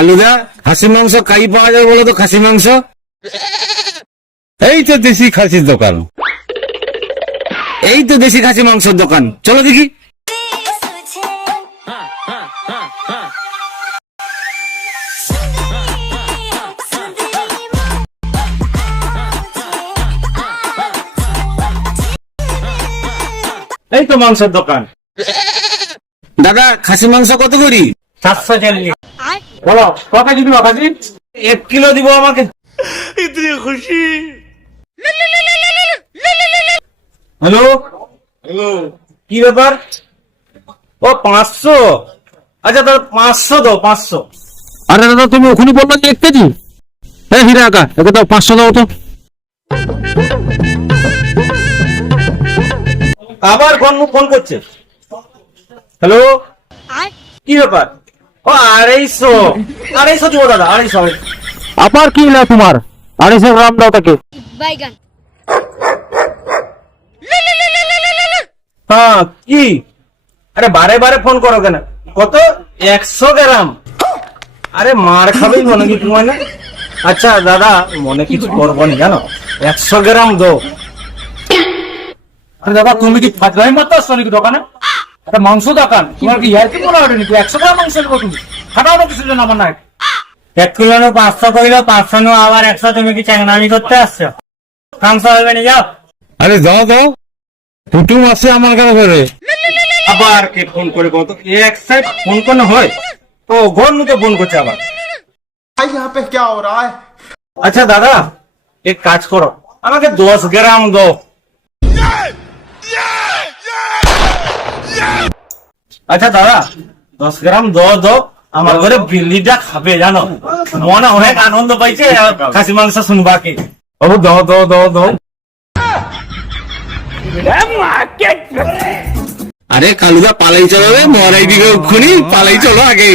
কালুদা, খাসি মাংস কাই পাওয়া যাবে বলো তো? খাসি মাংস এই তো দেশি খাসির দোকান, এই তো দেশি খাসি মাংসের দোকান, চলো দেখি। এই তো মাংসের দোকান। দাদা, খাসি মাংস কত করি? 740। বলো ক কেজি দিব? খাসি 1 কিলো দিব আমাকে। इतनी खुशी। Hello hello. কি ব্যাপার? ও 500। আচ্ছা দাদা 500 দাও, 500। আরে দাদা, তুমি ওখানে বললো যে 1 কেজি। হ্যাঁ হিরা আঁকা, একে দাও 500 দাও তো। আবার ফোন করছে। হ্যালো কি ব্যাপার? ও 250 দিব দাদা, 250। আবার কি না তোমার? 250 গ্রাম দাও তাকে। বাইগান। হ্যাঁ কি? আরে বারে বারে ফোন করো কেন? কত? 100 গ্রাম? আরে মার খাবেই মনে কি তোমায় না? আচ্ছা দাদা, মনে কিছু করবো না জানো, 100 গ্রাম দো। আরে দাদা, তুমি কি ফাজলাই মারতে আসছো নাকি দোকানে? একটা মাংস দোকান, তোমার কি ইয়ার্কি মনে হয় নাকি? 100 গ্রাম মাংস নেবো তুমি? খাটাও না কিছু জন্য আমার নাই। 1 কিলো 500 কইলো, 500 আবার 100। তুমি কি চাংনামি করতে আসছো? মাংস হবে না, যাও। আরে দাও দাও, কুটুম আছে আমার কাছে ঘরে। আবার কে ফোন করে কত? এক সাইড ফোন করে হয় ও ঘর নিতে ফোন করছে আবার। भाई यहाँ पे क्या हो रहा है? আচ্ছা দাদা, এক কাজ করো, আমাকে 10 গ্রাম দাও। আচ্ছা দাদা, 10 গ্রাম দাও। আমার ঘরে বিল্লিটা খাবে জানো, মনে অনেক আনন্দ পাইছে খাসি মাংস শুনবাকে। বাবু দাও দাও দাও দাও। আরে কালুদা পালাই চলো রে, মরাই দিকে, পালাই চলো আগে।